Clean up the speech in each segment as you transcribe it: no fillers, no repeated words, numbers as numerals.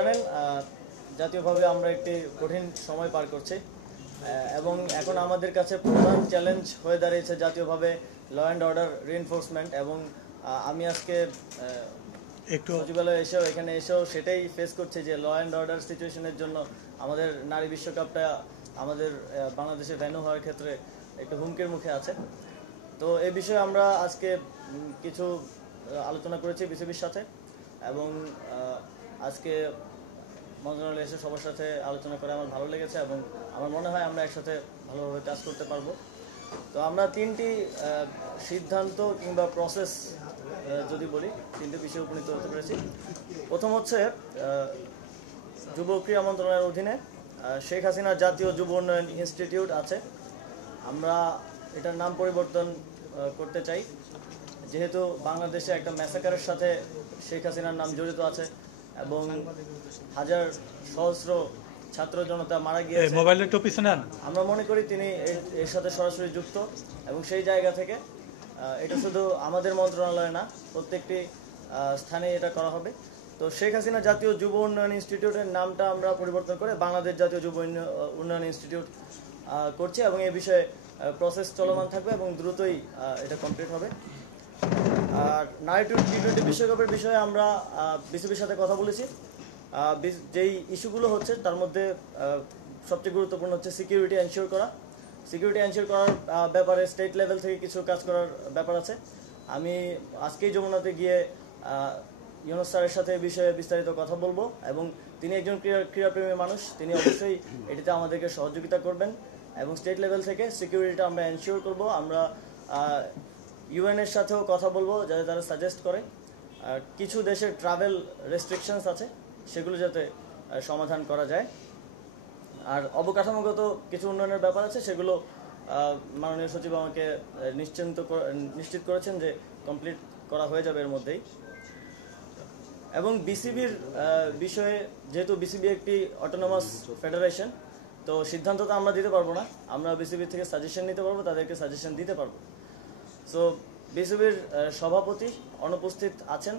জানেন জাতীয়ভাবে আমরা একটি কঠিন সময় পার করছি এবং এখন আমাদের কাছে প্রধান চ্যালেঞ্জ হয়ে দাঁড়িয়েছে জাতীয়ভাবে ল অ্যান্ড অর্ডার রিএনফোর্সমেন্ট এবং আমি আজকে একটু সচিবালয়ে এখানে এসেও সেটাই ফেস করছি যে ল অ্যান্ড অর্ডার সিচুয়েশনের জন্য আমাদের নারী বিশ্বকাপটা আমাদের বাংলাদেশে ভেন্যু হওয়ার ক্ষেত্রে একটু হুমকির মুখে আছে। তো এই বিষয়ে আমরা আজকে কিছু আলোচনা করেছি বিসিবির সাথে এবং আজকে মন্ত্রণালয়ে এসে সবার সাথে আলোচনা করে আমার ভালো লেগেছে এবং আমার মনে হয় আমরা একসাথে ভালোভাবে কাজ করতে পারবো। তো আমরা তিনটি সিদ্ধান্ত কিংবা প্রসেস যদি বলি তিনটি বিষয়ে উপনীত হতে পেরেছি। প্রথম হচ্ছে যুব ক্রীড়া মন্ত্রণালয়ের অধীনে শেখ হাসিনা জাতীয় যুব উন্নয়ন ইনস্টিটিউট আছে, আমরা এটার নাম পরিবর্তন করতে চাই যেহেতু বাংলাদেশে একটা ম্যাসাকারের সাথে শেখ হাসিনার নাম জড়িত আছে এবং হাজার সহস্র ছাত্র জনতা মারা গিয়েছে। আমরা মনে করি তিনি এর সাথে সরাসরি যুক্ত এবং সেই জায়গা থেকে এটা শুধু আমাদের মন্ত্রণালয় না, প্রত্যেকটি স্থানে এটা করা হবে। তো শেখ হাসিনা জাতীয় যুব উন্নয়ন ইনস্টিটিউটের নামটা আমরা পরিবর্তন করে বাংলাদেশ জাতীয় যুব উন্নয়ন ইনস্টিটিউট করছি এবং এই বিষয়ে প্রসেস চলমান থাকবে এবং দ্রুতই এটা কমপ্লিট হবে। আর নারী টি-20 বিশ্বকাপের বিষয়ে আমরা বিসিবির সাথে কথা বলেছি। যেই ইস্যুগুলো হচ্ছে তার মধ্যে সবচেয়ে গুরুত্বপূর্ণ হচ্ছে সিকিউরিটি এনশিওর করা। সিকিউরিটি এনশিওর করার ব্যাপারে স্টেট লেভেল থেকে কিছু কাজ করার ব্যাপার আছে। আমি আজকেই যমুনাতে গিয়ে ইউনুস স্যারের সাথে এই বিষয়ে বিস্তারিত কথা বলবো এবং তিনি একজন ক্রীড়াপ্রেমী মানুষ, তিনি অবশ্যই এটিতে আমাদেরকে সহযোগিতা করবেন এবং স্টেট লেভেল থেকে সিকিউরিটিটা আমরা এনশিওর করব। আমরা ইউএনের সাথেও কথা বলবো যাতে তারা সাজেস্ট করে কিছু দেশের ট্রাভেল রেস্ট্রিকশনস আছে সেগুলো যাতে সমাধান করা যায়। আর অবকাঠামোগত কিছু উন্নয়নের ব্যাপার আছে সেগুলো মাননীয় সচিব আমাকে নিশ্চিত করেছেন যে কমপ্লিট করা হয়ে যাবে এর মধ্যেই। এবং বিসিবির বিষয়ে যেহেতু বিসিবি একটি অটোনমাস ফেডারেশন, তো সিদ্ধান্ত তো আমরা দিতে পারবো না, আমরা বিসিবি থেকে সাজেশন নিতে পারবো, তাদেরকে সাজেশন দিতে পারবো। সো বিসিবির সভাপতি অনুপস্থিত আছেন।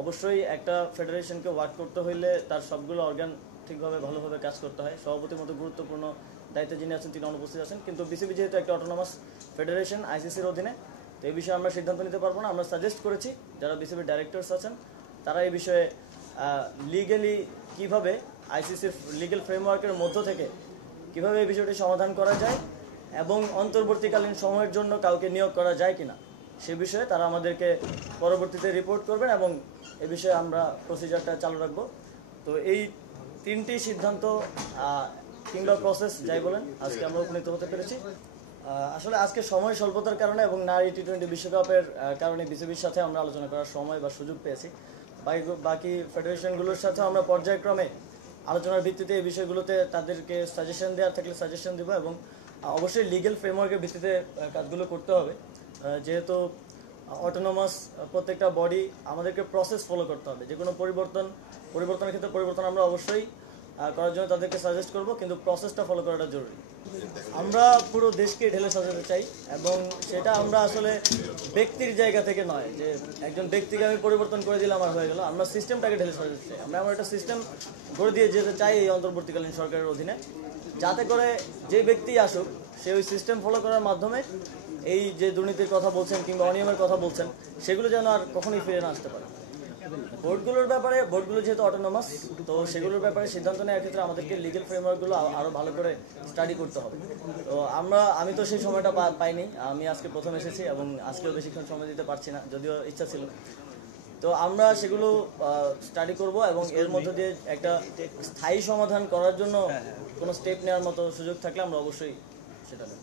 অবশ্যই একটা ফেডারেশনকে ওয়ার্ক করতে হইলে তার সবগুলো অর্গান ঠিকভাবে ভালোভাবে কাজ করতে হয়। সভাপতির মতো গুরুত্বপূর্ণ দায়িত্বে যিনি আছেন তিনি অনুপস্থিত আছেন, কিন্তু বিসিবি যেহেতু একটা অটোনমাস ফেডারেশন আইসিসির অধীনে, তো এই বিষয়ে আমরা সিদ্ধান্ত নিতে পারবো না। আমরা সাজেস্ট করেছি যারা বিসিবির ডাইরেক্টরস আছেন তারা এই বিষয়ে লিগ্যালি কীভাবে আইসিসির লিগ্যাল ফ্রেমওয়ার্কের মধ্য থেকে কীভাবে এই বিষয়টি সমাধান করা যায় এবং অন্তর্বর্তীকালীন সময়ের জন্য কাউকে নিয়োগ করা যায় কিনা সে বিষয়ে তারা আমাদেরকে পরবর্তীতে রিপোর্ট করবেন এবং এ বিষয়ে আমরা প্রসিজারটা চালু রাখবো। তো এই তিনটি সিদ্ধান্ত কিংবা প্রসেস যাই বলেন আজকে আমরা উপনীত হতে পেরেছি। আসলে আজকে সময় স্বল্পতার কারণে এবং নারী টি-20 বিশ্বকাপের কারণে বিসিবির সাথে আমরা আলোচনা করার সময় বা সুযোগ পেয়েছি। বাকি ফেডারেশনগুলোর সাথে আমরা পর্যায়ক্রমে আলোচনার ভিত্তিতে এই বিষয়গুলোতে তাদেরকে সাজেশন দেওয়ার থাকলে সাজেশন দেবো এবং অবশ্যই লিগ্যাল ফ্রেমওয়ার্কের ভিত্তিতে কাজগুলো করতে হবে। যেহেতু অটোনমাস প্রত্যেকটা বডি আমাদেরকে প্রসেস ফলো করতে হবে। যে কোনো পরিবর্তনের ক্ষেত্রে পরিবর্তন আমরা অবশ্যই করার জন্য তাদেরকে সাজেস্ট করব, কিন্তু প্রসেসটা ফলো করাটা জরুরি। আমরা পুরো দেশকে ঢেলে সাজাতে চাই এবং সেটা আমরা আসলে ব্যক্তির জায়গা থেকে নয় যে একজন ব্যক্তিকে আমি পরিবর্তন করে দিলে আমার হয়ে গেল। আমরা সিস্টেমটাকে ঢেলে সাজাতে চাই। আমরা এমন একটা সিস্টেম গড়ে দিয়ে যেতে চাই এই অন্তর্বর্তীকালীন সরকারের অধীনে, যাতে করে যে ব্যক্তি আসুক সে ওই সিস্টেম ফলো করার মাধ্যমে এই যে দুর্নীতির কথা বলছেন কিংবা অনিয়মের কথা বলছেন সেগুলো যেন আর কখনোই ফিরে না আসতে পারে। বোর্ডগুলো যেহেতু অটোনমাস, তো সেগুলোর ব্যাপারে সিদ্ধান্ত নেওয়ার ক্ষেত্রে আমাদেরকে লিগ্যাল ফ্রেমওয়ার্কগুলো আরও ভালো করে স্টাডি করতে হবে। তো আমি তো সেই সময়টা পাইনি, আমি আজকে প্রথম এসেছি এবং আজকেও বেশিক্ষণ সময় দিতে পারছি না, যদিও ইচ্ছা ছিল। তো আমরা সেগুলো স্টাডি করব এবং এর মধ্যে দিয়ে একটা স্থায়ী সমাধান করার জন্য কোনো স্টেপ নেওয়ার মতো সুযোগ থাকলে আমরা অবশ্যই সেটা নেব।